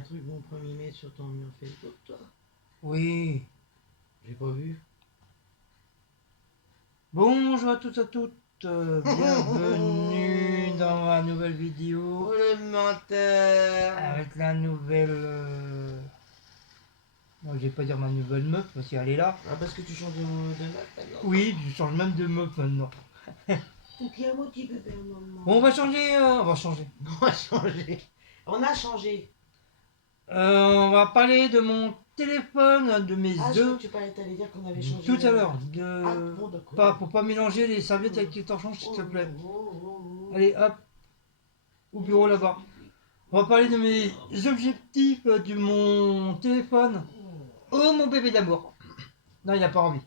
un truc mon 1er mai sur ton mur Facebook, toi? Oui. J'ai pas vu. Bonjour à tous et à toutes. Bienvenue dans ma nouvelle vidéo. Oh le menteur! Avec la nouvelle... Non, je vais pas dire ma nouvelle meuf parce qu'elle est là. Ah, parce que tu changes de meuf maintenant? Oui, je change même de meuf maintenant. Donc il y a un mot petit bébé, maman. Bon, on va changer. On a changé. On a changé. On va parler de mon téléphone, de mes Ah, je crois œufs. que tu t'allais dire qu'on avait changé. Tout à l'heure. Ah, bon, d'accord. Pas, pour pas mélanger les serviettes avec les torchons, s'il te plaît. Allez, hop. Au bureau là-bas. On va parler de mes objectifs de mon téléphone. Oh mon bébé d'amour. Non, il n'a pas envie.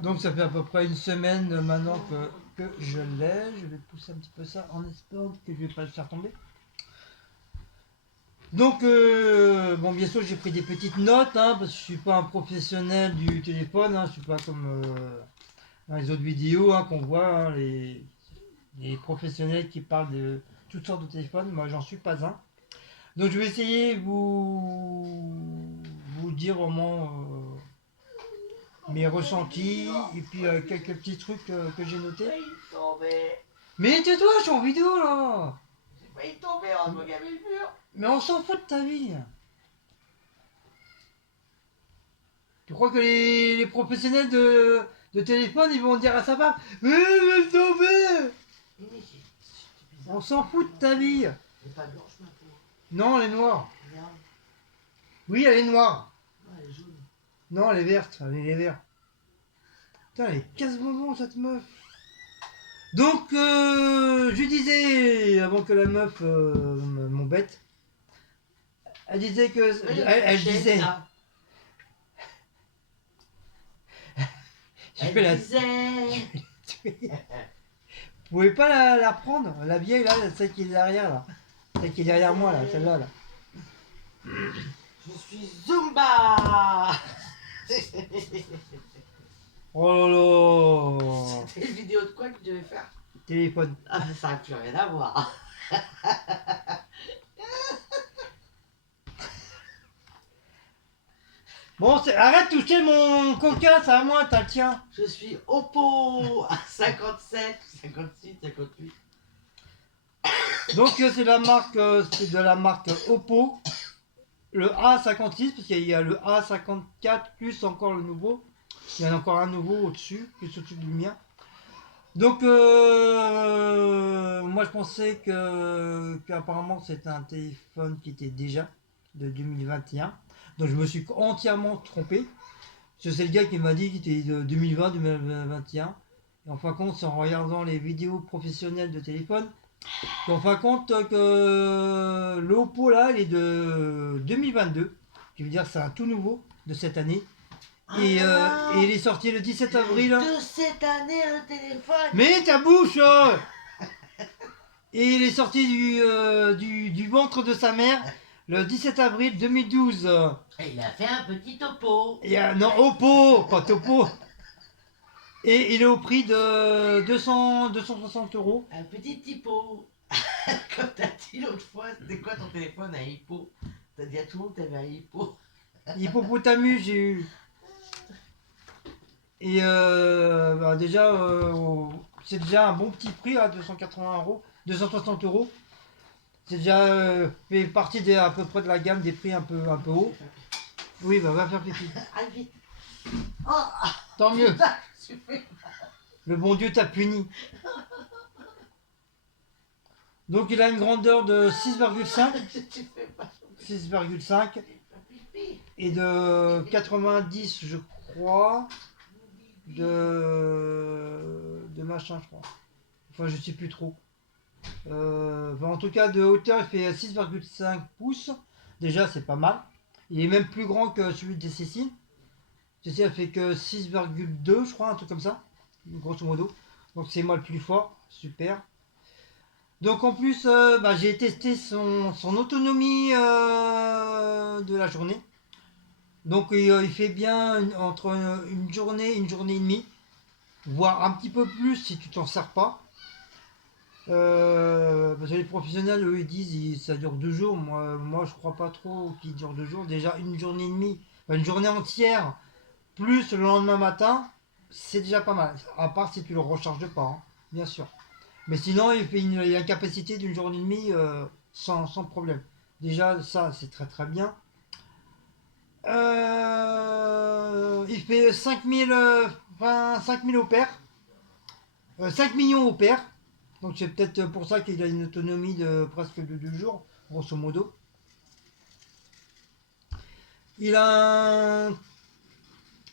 Donc ça fait à peu près une semaine maintenant que je l'ai. Je vais pousser un petit peu ça en espérant que je vais pas le faire tomber. Donc bon, bien sûr j'ai pris des petites notes parce que je suis pas un professionnel du téléphone. Je suis pas comme dans les autres vidéos qu'on voit les professionnels qui parlent de toutes sortes de téléphones. Moi j'en suis pas un. Donc je vais essayer de vous dire vraiment mes ressentis et puis quelques petits trucs que j'ai notés. Mais tais-toi, je suis en vidéo là. J'ai failli tomber en me gaver le mur. Mais on s'en fout de ta vie. Tu crois que les professionnels de téléphone ils vont dire à sa femme laisse tomber. On s'en fout de ta vie. Elle est pas blanche ma peau. Non, elle est noire. Regarde. Oui, elle est noire. Non, elle est jaune. Non, elle est verte. Elle est verte. Putain, elle est casse-bonbon cette meuf. Donc, je disais, avant que la meuf m'embête, elle disait que... Oui, elle disait... Je fais la... disait... Vous pouvez pas la prendre, la vieille là, celle qui est derrière là. Celle qui est derrière moi là, celle-là là. Je suis Zumba. Oh là là. C'était une vidéo de quoi que tu devais faire? Téléphone. Ah, mais ça n'a plus rien à voir. Bon, arrête de toucher mon coca, c'est à moi, t'as le tien. Je suis Oppo à 57, 56, 58. Donc c'est la marque, c'est de la marque Oppo. Le A56, parce qu'il y a le A54 plus encore le nouveau. Il y en a encore un nouveau au-dessus, qui est au-dessus du mien. Donc moi je pensais qu'apparemment c'était un téléphone qui était déjà de 2021. Donc je me suis entièrement trompé. Parce que c'est le gars qui m'a dit qu'il était de 2020-2021. Et en fin de compte, c'est en regardant les vidéos professionnelles de téléphone, qu'en fin de compte que l'Oppo là, il est de 2022. Qui veut dire que c'est un tout nouveau de cette année. Et il est sorti le 17 avril. De cette année le téléphone. Mais ta bouche Et il est sorti du ventre de sa mère le 17 avril 2012. Et il a fait un petit topo. Non, Oppo, pas Topo. Et il est au prix de 260 €. Un petit typo. Comme t'as dit l'autre fois, c'était quoi ton téléphone, un hippo? T'as dit à tout le monde que t'avais un hippo. Hippopotamus, j'ai eu. Et déjà, c'est déjà un bon petit prix à 280 €, 260 €. C'est déjà fait partie à peu près de la gamme des prix un peu haut. Oui, bah va faire pipi. Allez vite. Oh, Tant mieux. putain, je suis fait. Le bon Dieu t'a puni. Donc il a une grandeur de 6,5. 6,5 et de 90 je crois de machin je crois. Enfin je sais plus trop. En tout cas de hauteur il fait 6,5 pouces. Déjà c'est pas mal. Il est même plus grand que celui de Cécile. Cécile elle fait que 6,2 je crois, un truc comme ça. Grosso modo. Donc c'est moi le plus fort. Super. Donc en plus, j'ai testé son autonomie de la journée. Donc il fait bien entre une journée et demie, voire un petit peu plus si tu t'en sers pas. Parce que les professionnels, eux, ils disent ça dure 2 jours. Moi, je crois pas trop qu'il dure 2 jours. Déjà, une journée et demie, enfin, une journée entière, plus le lendemain matin, c'est déjà pas mal. À part si tu le recharges pas, hein, bien sûr. Mais sinon, il a une capacité d'une journée et demie sans problème. Déjà, ça, c'est très très bien. Il fait 5000 ampères, 5 millions ampères. Donc c'est peut-être pour ça qu'il a une autonomie de presque de 2 jours, grosso modo. Il a un,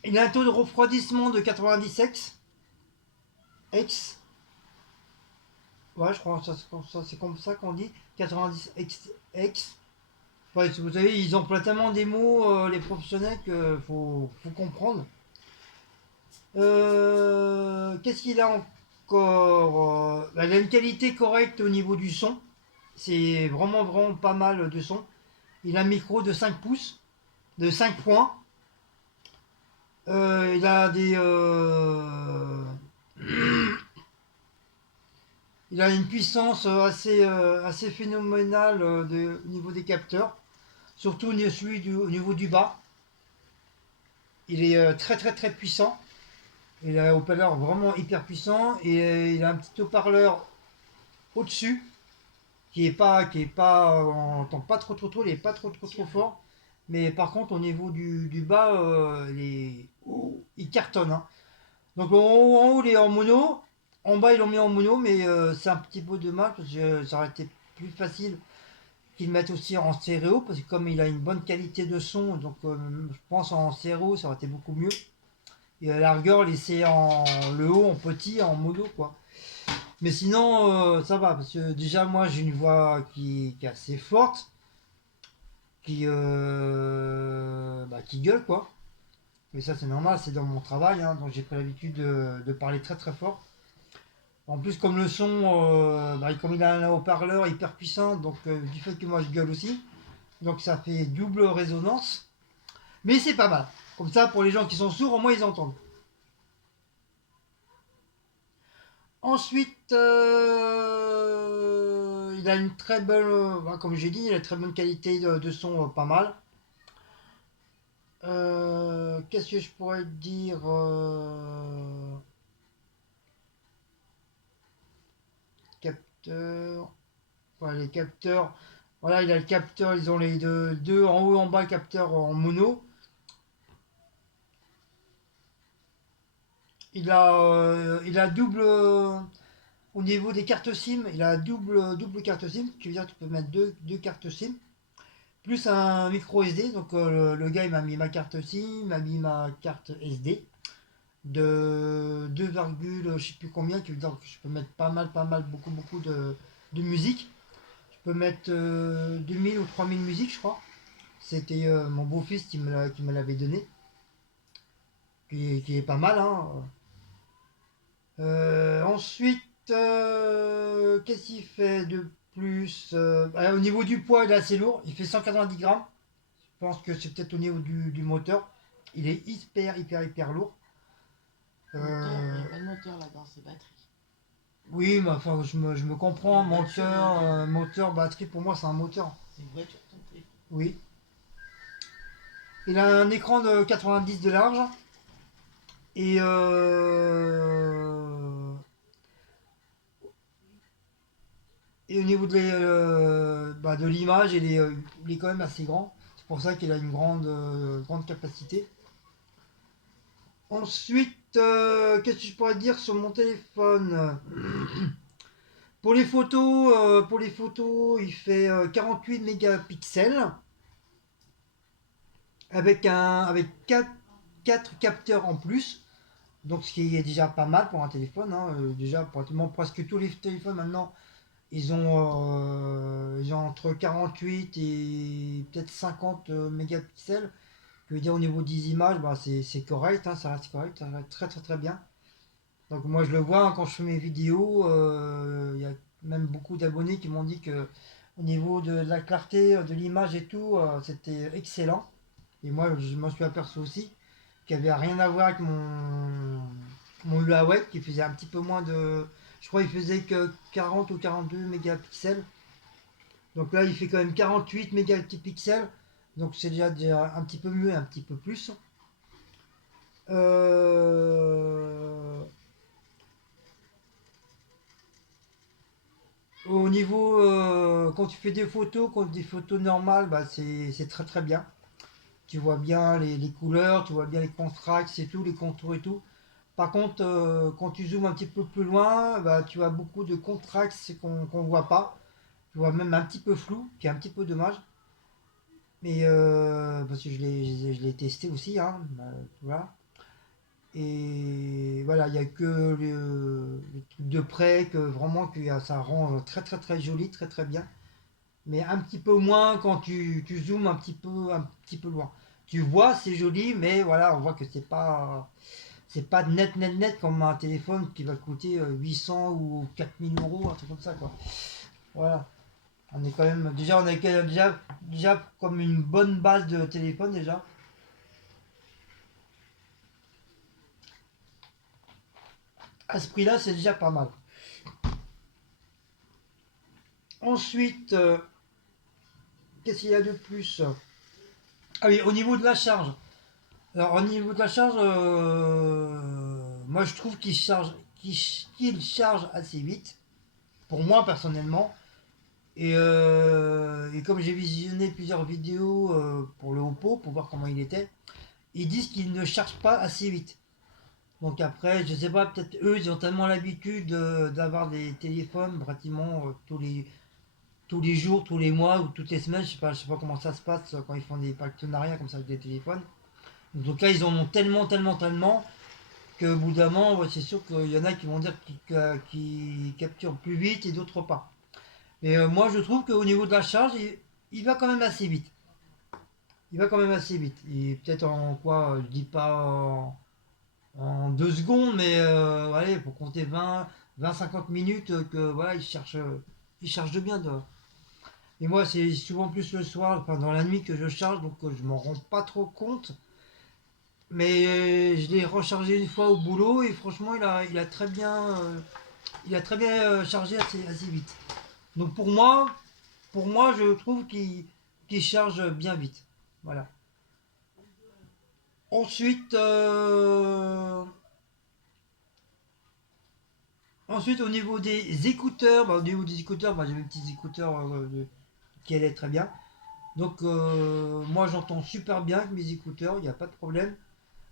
il a un taux de refroidissement de 90 X. Ouais, je crois que c'est comme ça qu'on dit. 90 X. Ouais, vous savez, ils emploient tellement des mots, les professionnels, qu'il faut comprendre. Qu'est-ce qu'il a encore? Il a une qualité correcte au niveau du son. C'est vraiment, vraiment pas mal de son. Il a un micro de 5 pouces, de 5 points. Il a il a une puissance assez phénoménale au niveau des capteurs. Surtout au niveau du bas. Il est très très très puissant. Il a un haut-parleur vraiment hyper puissant. Et il a un petit haut-parleur au-dessus qui est pas, on entend pas trop, il est pas trop fort. Mais par contre, au niveau du bas, il cartonne, hein. Donc en haut, il est en mono. En bas, ils l'ont mis en mono, mais c'est un petit peu dommage parce que ça aurait été plus facile qu'ils le mettent aussi en stéréo parce que comme il a une bonne qualité de son, donc je pense en stéréo, ça aurait été beaucoup mieux. Et à la rigueur, laisser le haut en petit, en mono, quoi. Mais sinon, ça va parce que déjà, moi, j'ai une voix qui est assez forte, qui gueule, quoi. Mais ça, c'est normal, c'est dans mon travail, hein, donc j'ai pris l'habitude de parler très très fort. En plus, comme le son, comme il a un haut-parleur hyper puissant, donc du fait que moi je gueule aussi, donc ça fait double résonance. Mais c'est pas mal. Comme ça, pour les gens qui sont sourds, au moins ils entendent. Ensuite, il a une très belle, comme j'ai dit, il a une très bonne qualité de son, pas mal. Qu'est-ce que je pourrais dire capteur. Voilà, les capteurs. Voilà, il a le capteur, ils ont les deux en haut et en bas, capteur en mono. Il a double. Au niveau des cartes SIM, il a double carte SIM, ce qui veut dire que tu peux mettre deux cartes SIM, plus un micro SD. Donc le gars il m'a mis ma carte SIM, il m'a mis ma carte SD de 2, je sais plus combien, qui veut dire que je peux mettre pas mal, beaucoup de musique. Je peux mettre 2000 ou 3000 musiques, je crois. C'était mon beau-fils qui me l'avait donné, qui est pas mal, hein. Ensuite, qu'est-ce qu'il fait de plus? Au niveau du poids, il est assez lourd. Il fait 190 grammes. Je pense que c'est peut-être au niveau du moteur. Il est hyper lourd. Moteur, il n'y Euh, a pas de moteur là-dedans, c'est batterie. oui, mais enfin, je me comprends. Une voiture, Moteur, batterie, pour moi, c'est un moteur. c'est une voiture, ton téléphone. Oui. Il a un écran de 90 de large. Et, et au niveau de l'image, il est quand même assez grand. C'est pour ça qu'il a une grande capacité. Ensuite, qu'est-ce que je pourrais dire sur mon téléphone? Pour les photos, il fait 48 mégapixels avec 4 capteurs en plus. Donc ce qui est déjà pas mal pour un téléphone, hein. Déjà pratiquement presque tous les téléphones maintenant, ils ont entre 48 et peut-être 50 mégapixels. Je veux dire au niveau des images, bah, c'est correct, hein, ça reste correct, ça reste très très très bien. Donc moi je le vois, hein, quand je fais mes vidéos, il y a même beaucoup d'abonnés qui m'ont dit que au niveau de la clarté de l'image et tout, c'était excellent. Et moi je m'en suis aperçu aussi qu'il n'y avait rien à voir avec mon Huawei qui faisait un petit peu moins Je crois qu'il faisait que 40 ou 42 mégapixels. Donc là, il fait quand même 48 mégapixels. Donc c'est déjà un petit peu mieux et un petit peu plus. Euh, Au niveau, quand tu fais des photos normales, bah, c'est très très bien. Tu vois bien les couleurs, tu vois bien les contrastes et tout, les contours et tout. Par contre, quand tu zoomes un petit peu plus loin, bah, tu as beaucoup de contrastes qu'on voit pas. Tu vois même un petit peu flou, qui est un petit peu dommage. Mais parce que je l'ai testé aussi, hein, bah, tu vois. Et voilà, il n'y a que le truc de près que vraiment ça rend très très très joli, très très bien. Mais un petit peu moins quand tu zoomes un petit peu loin. Tu vois, c'est joli, mais voilà, on voit que c'est pas net net net comme un téléphone qui va coûter 800 ou 4000 euros, un truc comme ça quoi. Voilà. On est quand même déjà on a quand même déjà comme une bonne base de téléphone déjà. À ce prix-là, c'est déjà pas mal. Ensuite, qu'est-ce qu'il y a de plus? Ah oui, au niveau de la charge. Alors au niveau de la charge, moi je trouve qu'il charge assez vite, pour moi personnellement. Et comme j'ai visionné plusieurs vidéos pour le Oppo, pour voir comment il était, ils disent qu'il ne charge pas assez vite. Donc après, je sais pas, peut-être eux, ils ont tellement l'habitude d'avoir des téléphones pratiquement tous les jours, tous les mois ou toutes les semaines, je sais pas comment ça se passe quand ils font des partenariats comme ça avec des téléphones. Donc là, ils en ont tellement, tellement, tellement qu'au bout d'un moment, ouais, c'est sûr qu'il y en a qui vont dire qu'ils capturent plus vite et d'autres pas. Mais moi, je trouve qu'au niveau de la charge, il va quand même assez vite. Il va quand même assez vite. Et peut-être en quoi, je dis pas en 2 secondes, mais allez, pour compter 50 minutes, que voilà, il charge de bien. Et moi, c'est souvent plus le soir, enfin dans la nuit que je charge, donc je m'en rends pas trop compte. Mais je l'ai rechargé une fois au boulot et franchement, il a très bien chargé assez vite. Donc pour moi, je trouve qu'il charge bien vite. Voilà. Ensuite, ensuite au niveau des écouteurs, bah, au niveau des écouteurs, bah, j'ai mes petits écouteurs qui allaient très bien. Donc moi j'entends super bien avec mes écouteurs, il n'y a pas de problème.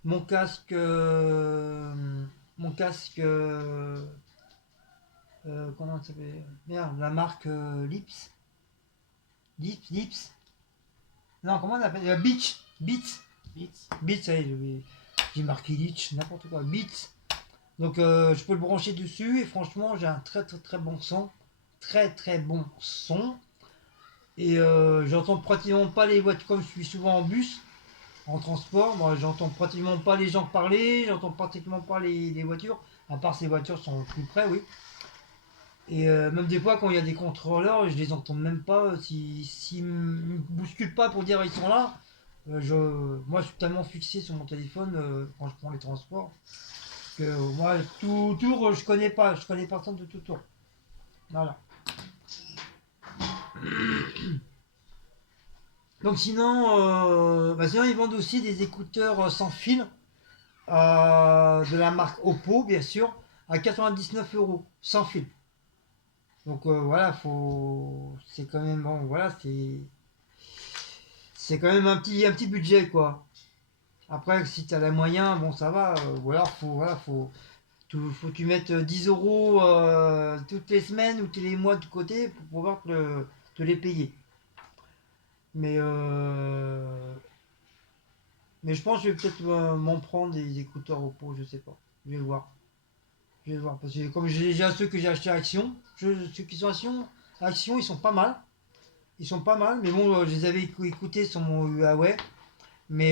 Mon casque, mon casque, comment ça s'appelle? Merde, la marque Lips. Non, comment on appelle? Vite. Beats, j'ai marqué Litch, n'importe quoi. Beats. Donc je peux le brancher dessus et franchement j'ai un très très très bon son. Très très bon son. Et j'entends pratiquement pas les voitures comme je suis souvent en bus, en transport. Moi j'entends pratiquement pas les gens parler, j'entends pratiquement pas les voitures. À part si les voitures sont plus près, oui. Et même des fois, quand il y a des contrôleurs, je les entends même pas. S'ils me bousculent pas pour dire ils sont là, moi je suis tellement fixé sur mon téléphone quand je prends les transports que moi tout tour je connais pas. Je connais personne de tout tour. Voilà. Donc sinon, sinon ils vendent aussi des écouteurs sans fil de la marque Oppo, bien sûr, à 99 € sans fil. Donc voilà, c'est quand même bon, voilà, c'est quand même un petit budget quoi. Après, si tu as les moyens, bon, ça va. Ou alors, faut que tu mettes 10 euros toutes les semaines ou tous les mois de côté pour pouvoir te les payer. Mais, mais je pense que je vais peut-être m'en prendre des écouteurs au pot, je sais pas. Je vais voir. Je vais voir. Parce que comme j'ai déjà ceux que j'ai achetés à Action, ceux qui sont Action, ils sont pas mal. Ils sont pas mal. Mais bon, je les avais écoutés sur mon Huawei. Mais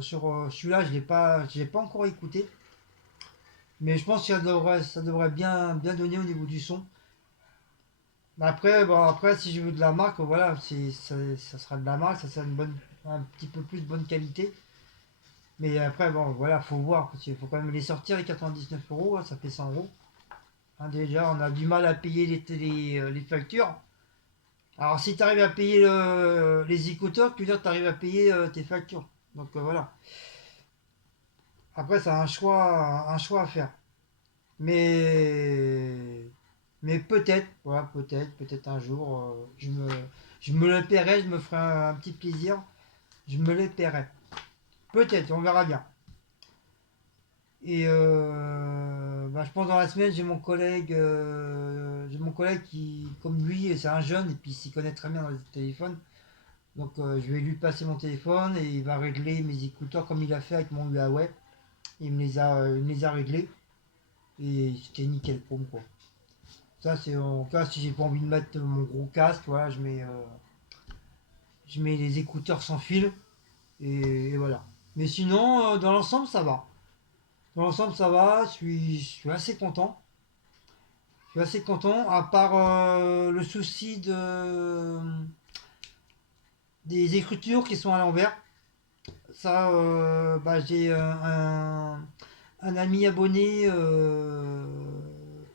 sur celui-là, je l'ai pas encore écouté. Mais je pense que ça devrait bien, bien donner au niveau du son. Mais après, bon, après, si je veux de la marque, voilà, ça sera de la marque, ça sera un petit peu plus de bonne qualité. Mais après, bon, voilà, faut voir, parce qu'il faut quand même les sortir, les 99 euros, hein, ça fait 100 euros. Hein, déjà, on a du mal à payer les factures. Alors, si tu arrives à payer les écouteurs, tu veux dire que tu arrives à payer tes factures. Donc voilà. Après, c'est un choix à faire. Mais, mais peut-être, voilà, peut-être un jour, je me le paierai, je me ferai un petit plaisir, je me le paierai. Peut-être, on verra bien. Et bah, je pense dans la semaine, j'ai mon collègue qui, comme lui, c'est un jeune et puis il s'y connaît très bien dans les téléphones. Donc je vais lui passer mon téléphone et il va régler mes écouteurs comme il a fait avec mon Huawei. Il me les a réglés et c'était nickel pour moi, quoi. Ça, c'est en cas si j'ai pas envie de mettre mon gros casque, voilà, je mets les écouteurs sans fil et voilà. Mais sinon, dans l'ensemble, ça va. Dans l'ensemble, ça va, je suis assez content. Je suis assez content, à part le souci des écritures qui sont à l'envers. Ça, bah, j'ai un ami abonné,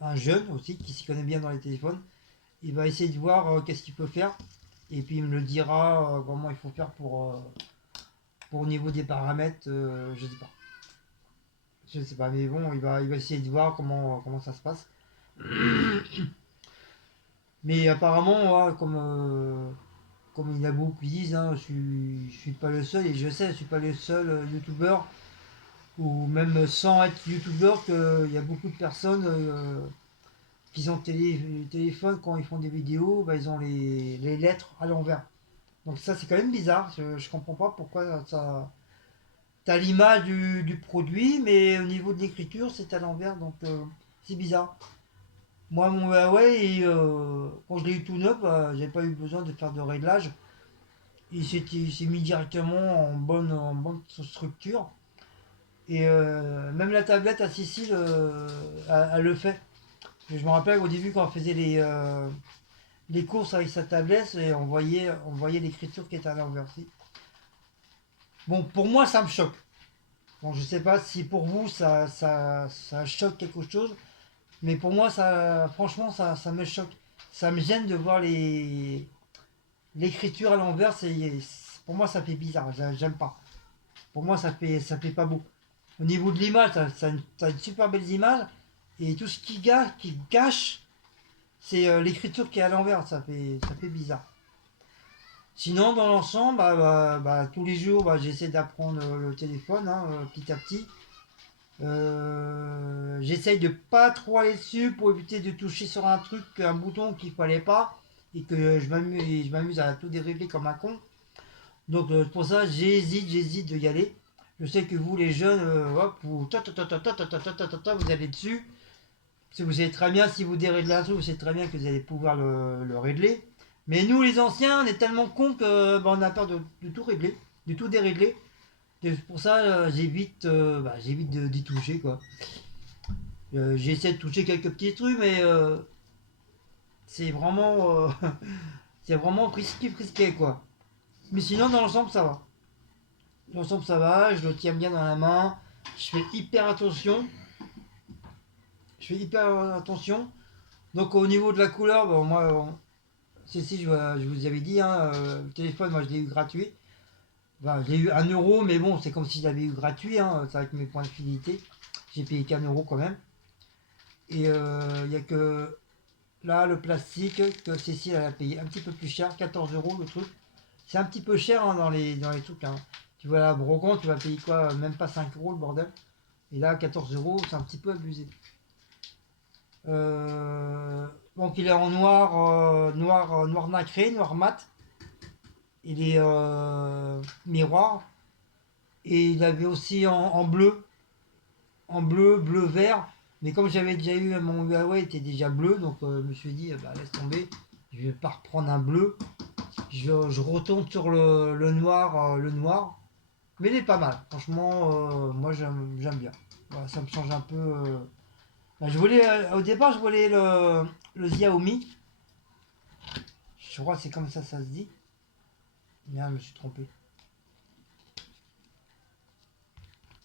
un jeune aussi, qui s'y connaît bien dans les téléphones. Il va essayer de voir qu'est-ce qu'il peut faire. Et puis il me le dira comment il faut faire pour au niveau des paramètres, je sais pas. Je sais pas, mais bon, il va essayer de voir comment ça se passe. Mais apparemment, ouais, comme il y en a beaucoup qui disent, hein, je suis pas le seul, et je sais, je suis pas le seul youtubeur, ou même sans être youtubeur, qu'il y a beaucoup de personnes qui ont téléphone quand ils font des vidéos, bah, ils ont les lettres à l'envers. Donc ça c'est quand même bizarre, je comprends pas pourquoi ça. T'as l'image du produit, mais au niveau de l'écriture c'est à l'envers, donc c'est bizarre. Moi mon Huawei, quand je l'ai eu tout neuf, j'ai pas eu besoin de faire de réglage. Il s'est mis directement en bonne structure. Et même la tablette à Cécile, elle le fait. Je me rappelle au début quand on faisait les courses avec sa tablette, et on voyait l'écriture qui était à l'envers. Bon, pour moi, ça me choque. Bon, je sais pas si pour vous, ça choque quelque chose, mais pour moi, franchement, ça me choque. Ça me gêne de voir l'écriture à l'envers. Pour moi, ça fait bizarre. J'aime pas. Pour moi, ça fait pas beau. Au niveau de l'image, ça a une super belle image. Et tout ce qui gâche, c'est l'écriture qui est à l'envers. Ça fait bizarre. Sinon, dans l'ensemble, tous les jours, j'essaie d'apprendre le téléphone, hein, petit à petit. J'essaye de pas trop aller dessus pour éviter de toucher sur un truc, un bouton qu'il fallait pas, et que je m'amuse à tout dérégler comme un con. Donc pour ça, j'hésite de y aller. Je sais que vous, les jeunes, hop, vous allez dessus. Parce que vous savez très bien, si vous déréglez un truc, vous savez très bien que vous allez pouvoir le régler. Mais nous, les anciens, on est tellement cons que on a peur de tout régler, de tout dérégler. Et pour ça, j'évite d'y toucher, quoi. J'essaie de toucher quelques petits trucs, mais c'est vraiment, c'est vraiment prisqué, quoi. Mais sinon, dans l'ensemble, ça va. Dans l'ensemble, ça va, je le tiens bien dans la main. Je fais hyper attention. Je fais hyper attention. Donc, au niveau de la couleur, bon, moi, si, je vous avais dit, hein, le téléphone, moi, je l'ai eu gratuit. Enfin, j'ai eu 1 euro, mais bon, c'est comme si je l'avais eu gratuit, hein, c'est avec mes points de fidélité. J'ai payé qu'1 euro quand même. Et il n'y a que là, le plastique, que Cécile elle a payé un petit peu plus cher, 14 euros le truc. C'est un petit peu cher hein, dans les trucs. Hein. Tu vois, la brocante, tu vas payer quoi? Même pas 5 euros le bordel. Et là, 14 euros, c'est un petit peu abusé. Donc il est en noir nacré, noir mat. Il est miroir. Et il avait aussi en bleu, bleu vert. Mais comme j'avais déjà eu mon Huawei était déjà bleu, donc je me suis dit bah, laisse tomber, je vais pas reprendre un bleu. Je retourne sur le noir, le noir. Mais il est pas mal. Franchement, moi j'aime bien. Voilà, ça me change un peu. Bah, au départ, je voulais le Xiaomi. Je crois que c'est comme ça se dit. Merde, je me suis trompé.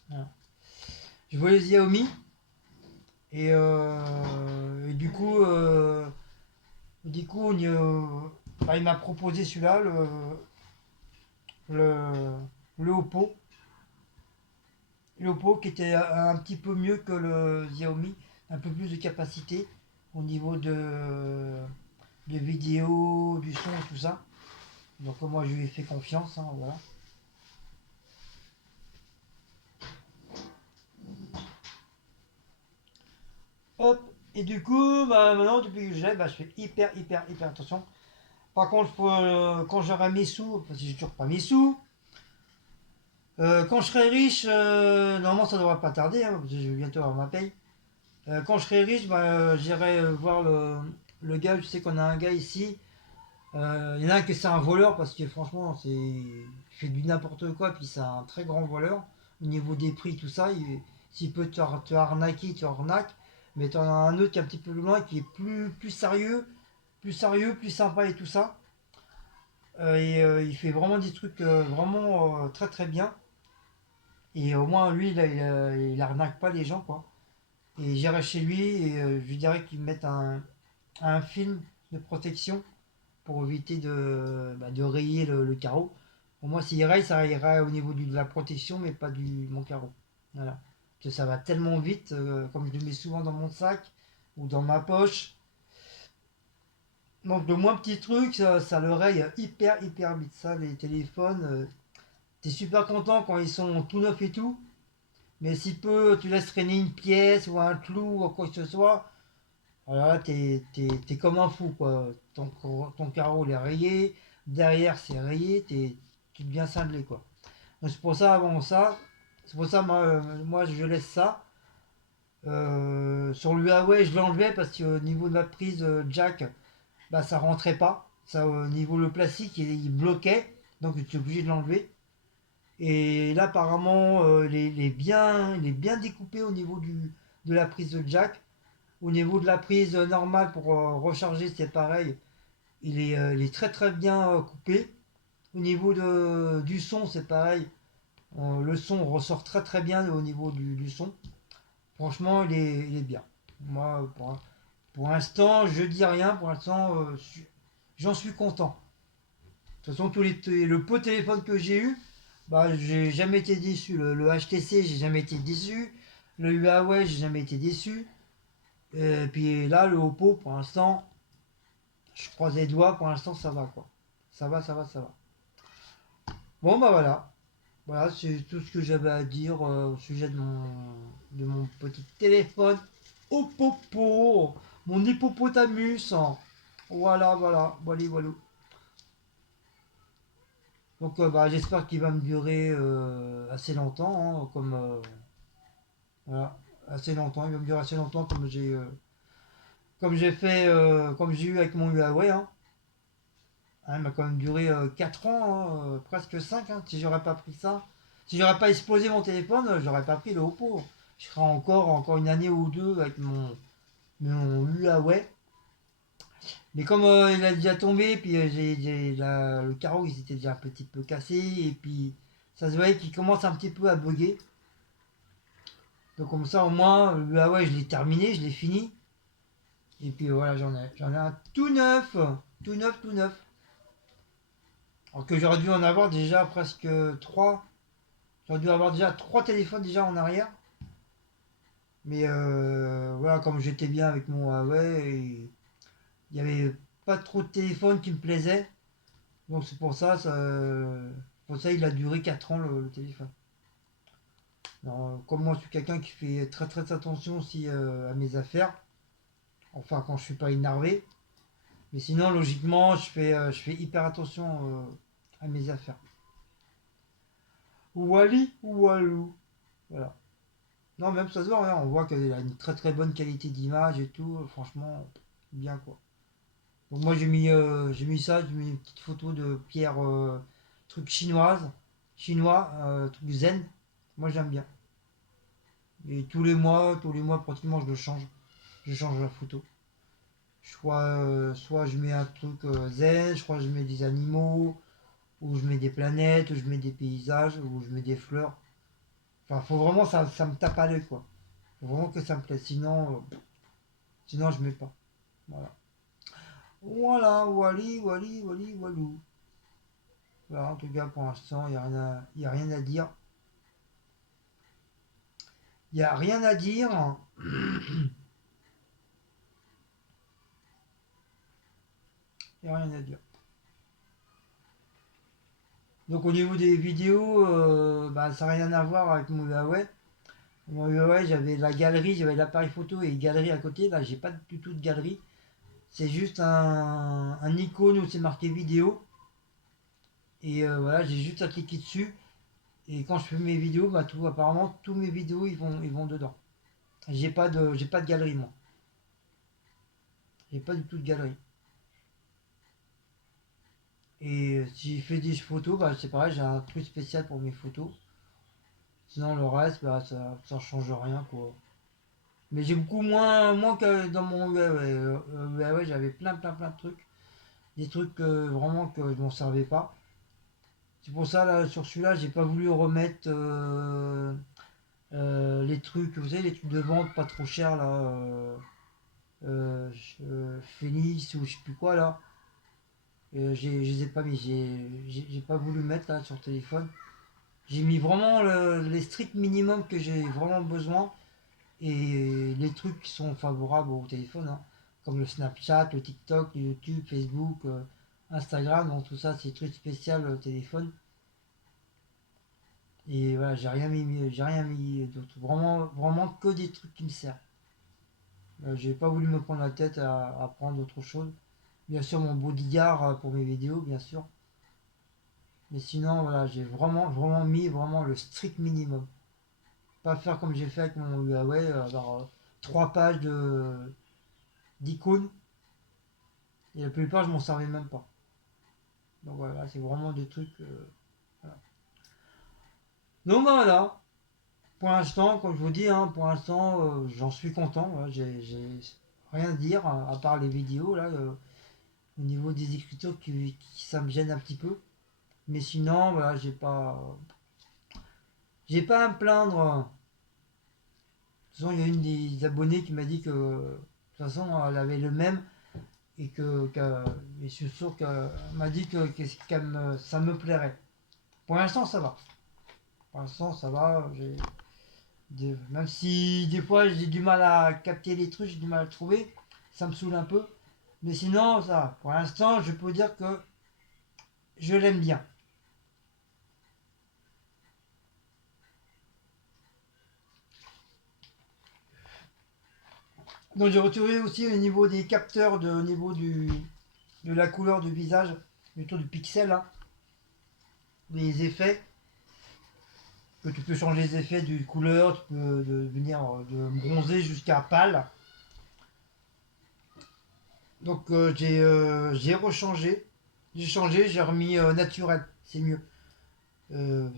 Voilà. Je voulais le Xiaomi. Et du coup, bah, il m'a proposé celui-là, le, le Oppo. Le Oppo qui était un petit peu mieux que le Xiaomi, un peu plus de capacité au niveau de vidéo, du son et tout ça. Donc moi je lui ai fait confiance, hein, voilà. Hop, et du coup, bah, maintenant depuis que je l'ai, bah, je fais hyper attention. Par contre, quand j'aurai mes sous, parce que j'ai toujours pas mes sous, quand je serai riche, normalement ça devrait pas tarder, hein, parce que je vais bientôt avoir ma paye. Quand je serai riche, bah, j'irai voir le gars, je sais qu'on a un gars ici. Il y en a un qui c'est un voleur parce que franchement, il fait du n'importe quoi, puis c'est un très grand voleur. Au niveau des prix, tout ça, s'il peut te arnaquer, il te arnaque. Mais t'en as un autre qui est un petit peu plus loin, qui est plus sérieux, plus sympa et tout ça. Il fait vraiment des trucs vraiment très bien. Et au moins, lui, là, il arnaque pas les gens, quoi. Et j'irai chez lui et je lui dirais qu'il me mette un film de protection pour éviter de rayer le carreau. Pour moi, s'il raye, ça rayera au niveau de la protection, mais pas du mon carreau. Voilà. Parce que ça va tellement vite, comme je le mets souvent dans mon sac ou dans ma poche. Donc, le moins petit truc, ça le raye hyper vite. Ça, les téléphones, t'es super content quand ils sont tout neufs et tout. Mais si peu, tu laisses traîner une pièce ou un clou ou quoi que ce soit, alors là, t'es comme un fou, quoi. Ton carreau, il est rayé. Derrière, c'est rayé. Tu deviens cinglé, quoi. Donc, c'est pour ça, bon, ça. C'est pour ça, moi, je laisse ça. Sur le Huawei, je l'enlevais parce qu'au niveau de ma prise jack, bah, ça rentrait pas. Ça, au niveau le plastique, il bloquait. Donc, j'étais obligé de l'enlever. Et là, apparemment, il est bien découpé au niveau de la prise de jack. Au niveau de la prise normale pour recharger, c'est pareil. Il est très bien coupé. Au niveau du son, c'est pareil. Le son ressort très bien au niveau du son. Franchement, il est bien. Moi, pour l'instant, je dis rien. Pour l'instant, j'en suis content. De toute façon, le peu de téléphone que j'ai eu, bah, j'ai jamais été déçu. Le HTC, j'ai jamais été déçu. Le Huawei, j'ai jamais été déçu. Et puis là, le Oppo, pour l'instant, je croise les doigts, pour l'instant ça va quoi. Ça va. Bon bah voilà. Voilà, c'est tout ce que j'avais à dire au sujet de mon petit téléphone Oppo, mon hippopotamus. Voilà. Donc bah, j'espère qu'il va me durer assez longtemps, hein, voilà, assez longtemps. Il va me durer assez longtemps comme j'ai eu avec mon Huawei. Hein. Hein, il m'a quand même duré 4 ans, hein, presque 5. Hein. Si j'aurais pas pris ça, si j'aurais pas explosé mon téléphone, j'aurais pas pris le Oppo. Je serais encore une année ou deux avec mon Huawei. Mais comme il a déjà tombé, puis le carreau il s'était déjà un petit peu cassé, et puis ça se voyait qu'il commence un petit peu à bugger. Donc comme ça au moins, le Huawei je l'ai terminé, je l'ai fini. Et puis voilà, j'en ai un tout neuf, tout neuf. Alors que j'aurais dû en avoir déjà presque 3. J'aurais dû avoir déjà 3 téléphones déjà en arrière. Mais voilà, comme j'étais bien avec mon Huawei, il n'y avait pas trop de téléphones qui me plaisaient. Donc c'est pour ça il a duré 4 ans le téléphone. Alors, comme moi je suis quelqu'un qui fait très attention aussi à mes affaires. Enfin quand je suis pas énervé. Mais sinon logiquement je fais hyper attention à mes affaires. Wally ou Walou. Voilà. Non, même ça se voit, hein, on voit qu'elle a une très bonne qualité d'image et tout, franchement, bien quoi. Donc moi j'ai mis ça, j'ai mis une petite photo de pierre, truc chinois, truc zen. Moi j'aime bien. Et tous les mois pratiquement je change la photo. Soit je mets un truc zen, je crois que je mets des animaux, ou je mets des planètes, ou je mets des paysages, ou je mets des fleurs. Enfin, faut vraiment ça me tape à l'œil quoi. Faut vraiment que ça me plaise. Sinon je mets pas. Voilà. Voilà, wally, wally, wally, walou. Voilà, en tout cas, pour l'instant, il n'y a, y a rien à dire. Il n'y a rien à dire. Il n'y a rien à dire. Donc au niveau des vidéos, bah, ça n'a rien à voir avec mon Huawei. Mon Huawei, j'avais la galerie, j'avais l'appareil photo et galerie à côté. Là, j'ai pas du tout de galerie. C'est juste un icône où c'est marqué vidéo. Et voilà, j'ai juste à cliquer dessus. Et quand je fais mes vidéos, bah, apparemment, tous mes vidéos, ils vont dedans. J'ai pas de galerie, moi. J'ai pas du tout de galerie. Et si je fais des photos, bah, c'est pareil, j'ai un truc spécial pour mes photos. Sinon, le reste, bah, ça change rien, quoi. Mais j'ai beaucoup moins que dans mon Huawei. Huawei, j'avais plein de trucs. Des trucs vraiment que je m'en servais pas. C'est pour ça, là, sur celui-là, j'ai pas voulu remettre les trucs, vous savez, les trucs de vente pas trop chers, là. Phoenix ou je sais plus quoi, là. Je les ai pas mis. J'ai pas voulu mettre, là, sur le téléphone. J'ai mis vraiment les stricts minimums que j'ai vraiment besoin et les trucs qui sont favorables au téléphone, hein, comme le Snapchat, le TikTok, le YouTube, Facebook, Instagram, donc tout ça c'est des trucs spéciaux au téléphone. Et voilà, j'ai rien mis d'autre. Vraiment, vraiment que des trucs qui me servent. J'ai pas voulu me prendre la tête à prendre autre chose. Bien sûr mon bodyguard pour mes vidéos, bien sûr. Mais sinon, voilà, j'ai vraiment mis vraiment le strict minimum. Pas faire comme j'ai fait avec mon Huawei, avoir 3 pages d'icônes. Et la plupart, je m'en servais même pas. Donc voilà, c'est vraiment des trucs. Voilà. Donc bah, voilà. Pour l'instant, comme je vous dis, hein, pour l'instant, j'en suis content. Voilà, j'ai rien à dire à part les vidéos là. Au niveau des écritures, ça me gêne un petit peu. Mais sinon, voilà, j'ai pas à me plaindre. De toute façon, il y a une des abonnés qui m'a dit que de toute façon, elle avait le même et et je suis sûr qu'elle m'a dit ça me plairait. Pour l'instant, ça va. Pour l'instant, ça va. Même si des fois j'ai du mal à capter les trucs, j'ai du mal à le trouver, ça me saoule un peu. Mais sinon, ça va. Pour l'instant, je peux dire que je l'aime bien. Donc j'ai retiré aussi au niveau des capteurs, au niveau de la couleur du visage, plutôt du pixel, hein, les effets. Que tu peux changer les effets de couleur, tu peux venir de bronzer jusqu'à pâle. Donc j'ai rechangé, j'ai changé, j'ai remis naturel, c'est mieux.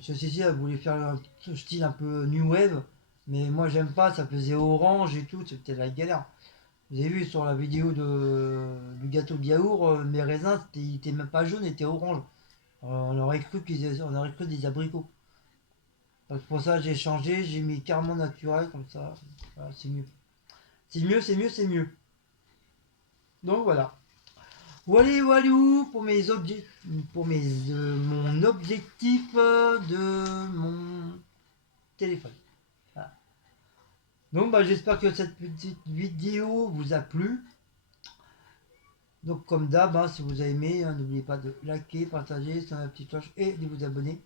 Ceci elle voulait faire un style un peu new wave, mais moi j'aime pas, ça faisait orange et tout, c'était la galère. Vous avez vu sur la vidéo du gâteau de yaourt, mes raisins, ils étaient même pas jaunes, ils étaient orange. On aurait cru des abricots. Donc pour ça j'ai changé, j'ai mis carrément naturel, comme ça, voilà, c'est mieux. C'est mieux, c'est mieux, c'est mieux. Donc voilà. Voilà, walou pour mon objectif de mon téléphone. Voilà. Donc bah, j'espère que cette petite vidéo vous a plu. Donc comme d'hab, hein, si vous avez aimé, hein, n'oubliez pas de liker, partager sur la petite cloche et de vous abonner.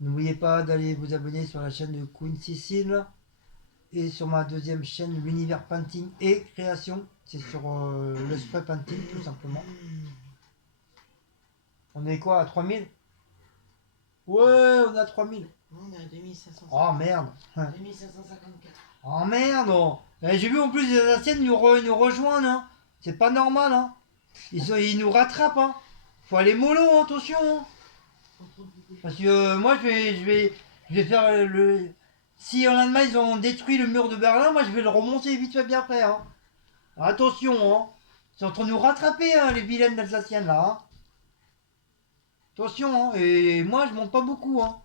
N'oubliez pas d'aller vous abonner sur la chaîne de Queen Cécile et sur ma deuxième chaîne, l'univers painting et création. C'est sur le spray painting tout simplement. On est quoi à 3000? Ouais, on est à 3000. Non, on est à 2500. Oh merde. 2554. Oh merde. Oh. J'ai vu en plus les anciennes nous rejoindre. Hein. C'est pas normal. Hein. Ils nous rattrapent. Hein. Faut aller mollo, hein, attention. Hein. Parce que moi je vais faire Si en Allemagne ils ont détruit le mur de Berlin, moi je vais le remonter vite fait bien fait. Hein. Attention. Hein. C'est en train de nous rattraper, hein, les vilaines alsaciennes là. Hein. Attention. Hein. Et moi je monte pas beaucoup. Hein.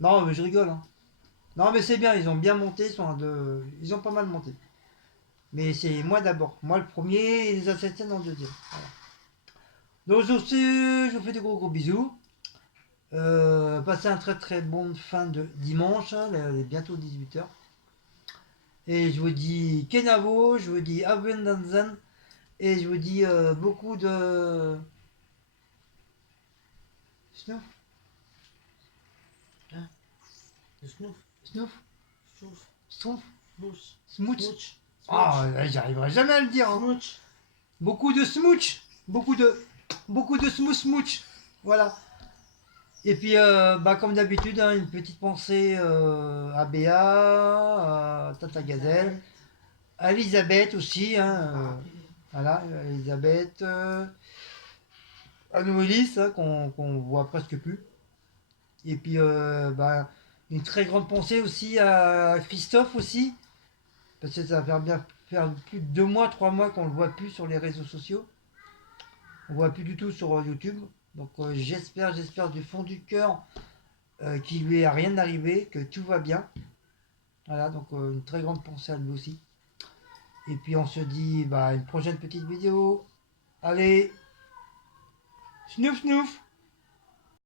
Non, mais je rigole. Hein. Non, mais c'est bien, ils ont bien monté, ils ont pas mal monté. Mais c'est moi d'abord. Moi le premier et les Assassins en deuxième. Voilà. Donc sur ce, je vous fais de gros bisous. Passez un très très bon fin de dimanche. Hein, il est bientôt 18h. Et je vous dis Kenavo, je vous dis Avendanzan. Et je vous dis beaucoup de... Snoof. Hein? Le snoof, Snoof. snoof, Snoof. smooch, Smooch. smooch, Ah, j'arriverai jamais à le dire. Hein. smooch. Beaucoup de smooch. Beaucoup de smooch smooch. Voilà. Et puis, bah, comme d'habitude, hein, une petite pensée à Béa, à Tata Gazelle, à Elisabeth aussi. Hein, voilà, Elisabeth, à Noélis, hein, qu'on voit presque plus. Et puis, bah, une très grande pensée aussi à Christophe aussi, parce que ça va faire plus de 2 mois, 3 mois qu'on le voit plus sur les réseaux sociaux. On voit plus du tout sur YouTube. Donc, j'espère du fond du cœur qu'il lui est rien arrivé, que tout va bien. Voilà, donc une très grande pensée à lui aussi. Et puis on se dit bah, une prochaine petite vidéo. Allez, snouf snouf.